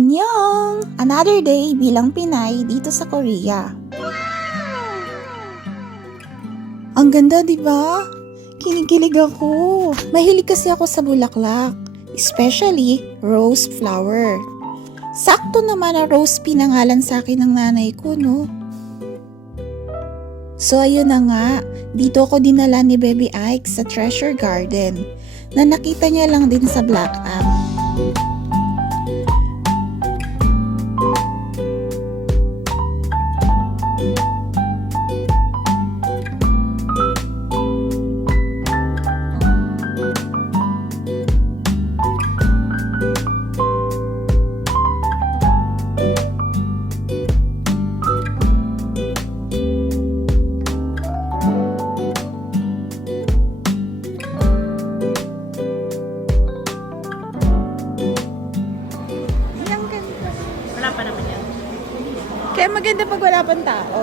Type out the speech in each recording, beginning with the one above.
Annyeong! Another day bilang Pinay dito sa Korea. Ang ganda, di ba? Kinikilig ako. Mahilig kasi ako sa bulaklak, especially rose flower. Sakto naman na rose pinangalan sa akin ng nanay ko, no? So ayun na nga, dito ako dinala ni Baby Ike sa Treasure Garden na nakita niya lang din sa Black App. Wala pa naman yan. Kaya maganda pag wala pang tao.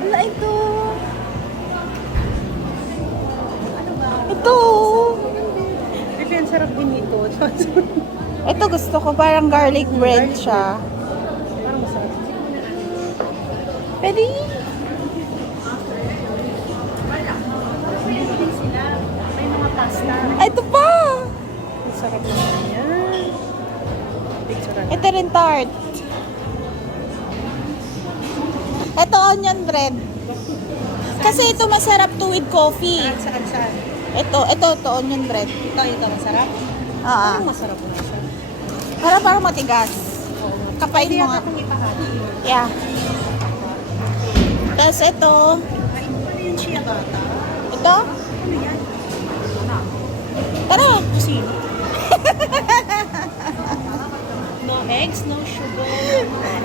Wala ito. Ano ba? Ito. Bibi, ang sarap din ito. Ito gusto ko, parang garlic bread siya. Parang masarap. Pwede. Hindi sila. May mga pasta. Ito pa. Ang sarap naman yan. Picture Ito rin tart. Ito onion bread. Kasi ito masarap to with coffee. Saan? Ito onion bread. Ito masarap? Ah, Parang masarap na siya. parang matigas. Kapain mo nga. Kung ipahati. Yeah. Tapos ito. Ano yung chia bata? Ito. Ano yan? Tara. Kusino? No eggs, no sugar.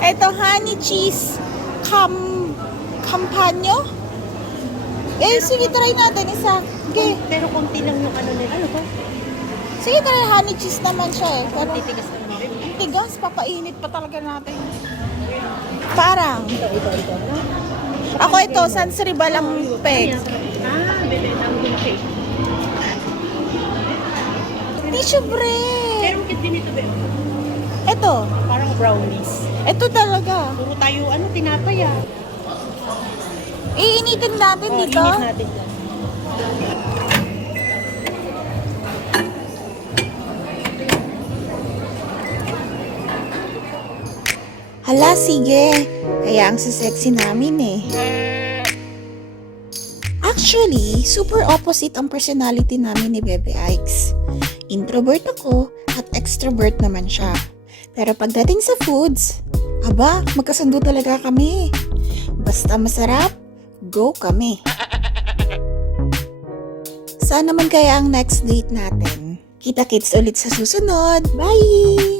Ito honey cheese campanyo. Sige, try natin isa. Okay. Pero konti lang yung ano nila. Ano to? Sige, try honey cheese naman siya eh. Pero Titigas na naman. ang tigas, papainit pa talaga natin. Parang. Ito. No? Ako ito, Sansriba lang peg. Bebe ng cake. Tissue bread. Pero kit din ito, bebe. Ito. Parang brownies. Ito talaga. Puro tayo, tinapay ah. Iinitin natin dito. Init natin yan. Hala, sige. Kaya ang sexy namin eh. Actually, super opposite ang personality namin ni Bebe Ikes. Introvert ako at extrovert naman siya. Pero pagdating sa foods, aba, magkasundo talaga kami. Basta masarap, go kami. Saan naman kaya ang next date natin? Kita-kits ulit sa susunod. Bye!